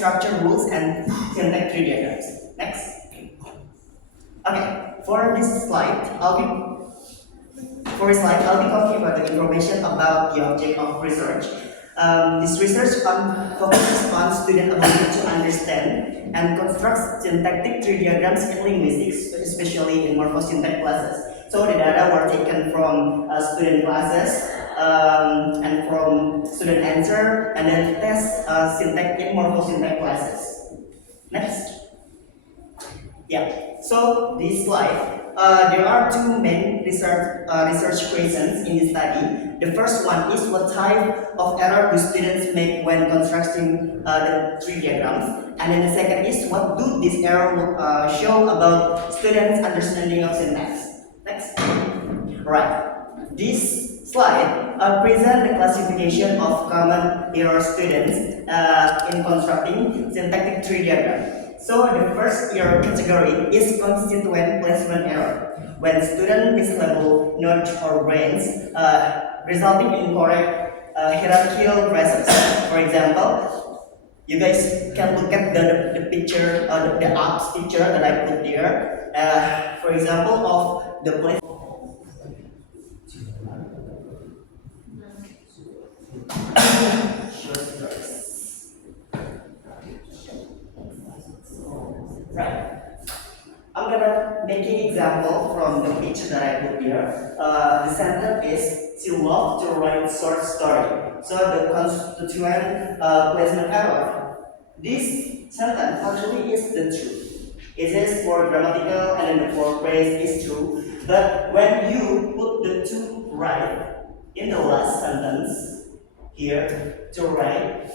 structure rules and syntax tree diagrams. Next. Okay, for this slide, I'll be talking about the information about the object of research. This research focuses on student ability to understand and construct syntactic tree diagrams in linguistics, especially in morphosyntax classes. So the data were taken from student classes and from student answer, and then test syntax in morphosyntax classes. Next. Yeah. So this slide, there are two main research questions in this study. The first one is what type of error do students make when constructing the tree diagrams, and then the second is what do these errors show about students' understanding of syntax. Next. Right. This slide presents the classification of common error students in constructing syntactic tree diagram. So the first error category is constituent placement error, when student mislabel nodes or brains, resulting in incorrect hierarchical phrases. For example, you guys can look at the picture, the apps picture that I put there. For example, of the place. Right. I'm gonna make an example from the picture that I put here. The sentence is "She loved to write short story." So the constituent placement error. This sentence actually is the truth. It is for grammatical and then the for phrase is true. But when you put the to right in the last sentence here to right,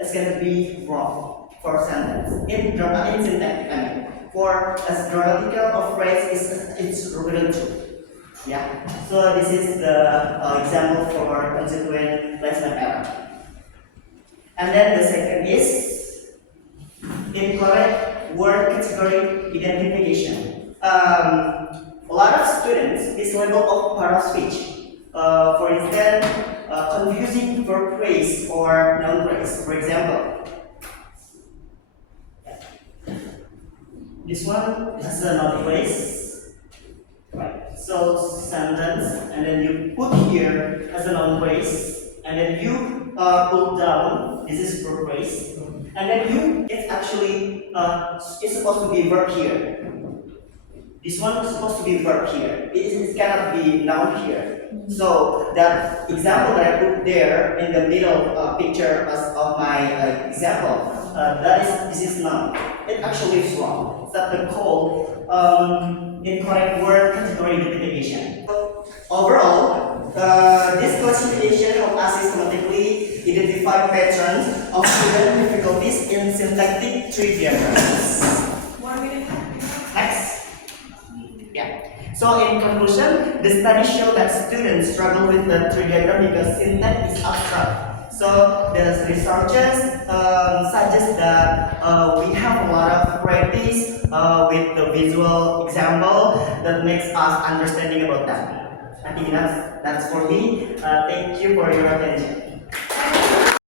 it's gonna be wrong. For sentence in syntax, I mean, for as grammatical or phrase it's really true. Yeah. So this is the example for constituent placement error. And then the second is incorrect word category identification. A lot of students mislabel of part of speech. For instance, confusing verb phrase or noun phrase. For example. This one has another place, right? So sentence, and then you put here as a noun phrase, and then you pull down. This is verb phrase, and then it's actually it's supposed to be verb here. This one is supposed to be verb here. It cannot be noun here. So that example that I put there in the middle picture of my example, this is noun. It actually is wrong. That's called incorrect word category identification. Overall, this classification helps us systematically identify patterns of student difficulties in syntactic tree diagrams. 1 minute. Next. Yeah. So in conclusion, the study showed that students struggle with the tree diagram because syntax is abstract. So the researchers suggest that we have a lot of practice with the visual example that makes us understanding about that. I think that's for me. Thank you for your attention.